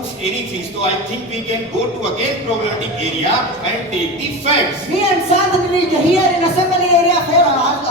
proof anything. So I think we can go to again problematic area and take the facts. Me and Sandh meet here in assembly area for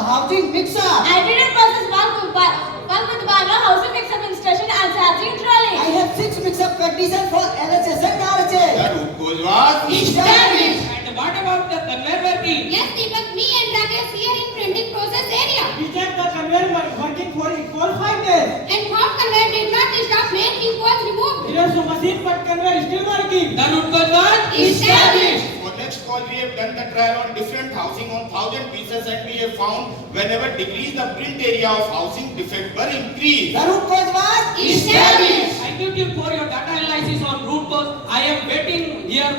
housing mixer. I didn't process bulk with Bala housing mix-up installation and charging trolley. I have 6 mix-up conditions for LHS and RHS. The root cause was Established. And what about the conveyor working? Yes, Deepak, me and Rakesh here in printing process area. We checked the conveyor working for 5 days. And found conveyor did not stop when it was removed. There is a machine but conveyor is still working. The root cause was Established. for next cause we have done the trial on different housing on 1000 pieces and we have found whenever decrease the print area of housing defect were increased. The root cause was Established. Thank you team for your data analysis on root cause. I am waiting here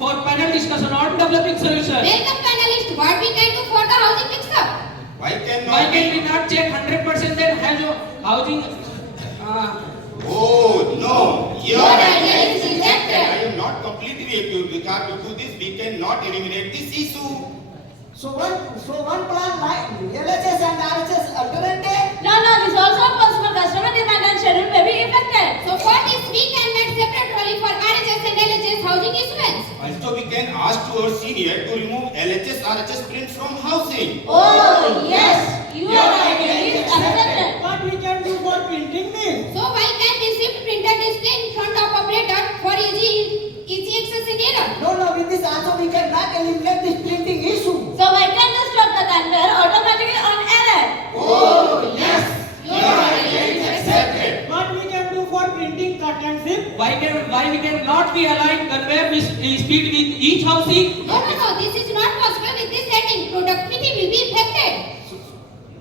for panel discussion on developing solution. Welcome panelists. What we can do for the housing mix-up? Why cannot Why can we? we not check 100% then has your housing Oh no, your Your idea idea is is rejected. rejected. I am not completely accurate. Because to do this, we cannot eliminate this issue. so one plan like LHS and RHS alternative. No, this also possible. Customer demand and schedule may be affected. So for this, we can make separate trolley for RHS and LHS housing issuance. Also, we can ask to our senior to remove LHS, RHS print from housing. Oh, yes. Your idea is accepted. What we can do for printing means? So why can we shift printer display in front of operator for easy access in error? No, with this also we cannot eliminate this printing issue. So why can you stop the conveyor automatically on error? Oh yes, Your idea is accepted. What we can do for printing cut and zip? why we cannot be aligned conveyor speed with each housing? No, this is not possible with this setting. Productivity will be affected.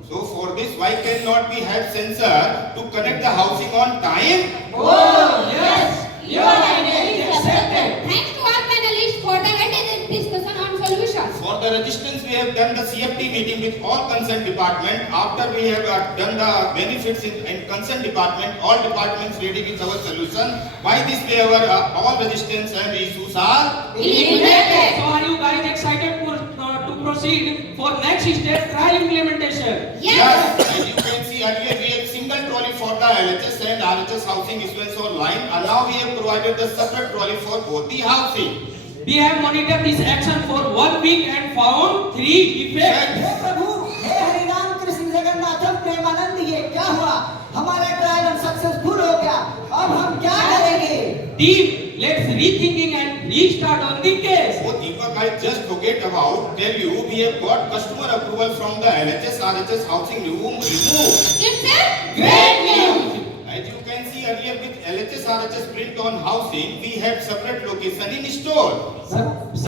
So for this, why cannot we have sensor to connect the housing on time? Oh yes. Your idea is accepted. Thanks to our panelists for the attended discussion on solutions. For the resistance, we have done the CFT meeting with all concerned department. After we have done the benefits in concerned department, all departments ready with our solution. By this way, our all resistance and issues are Eliminated. So are you guys excited to proceed for next step trial implementation? Yes. As you can see earlier, we have single trolley for the LHS and RHS housing issuance online. And now we have provided the separate trolley for both the housing. We have monitored this action for 1 week and found 3 defects. हे प्रभु, हे हरि राम कृष्ण जगन्नाथम प्रेमानंद, ये क्या हुआ? हमारा trial successful हो गया. अब हम क्या करेंगे? Team, let's rethinking and restart on the case. Oh Deepak, I just forget about tell you we have got customer approval from the LHS RHS housing room removed. It's a great news. As you can see earlier with LHS RHS print on housing, we have separate location in store. Sir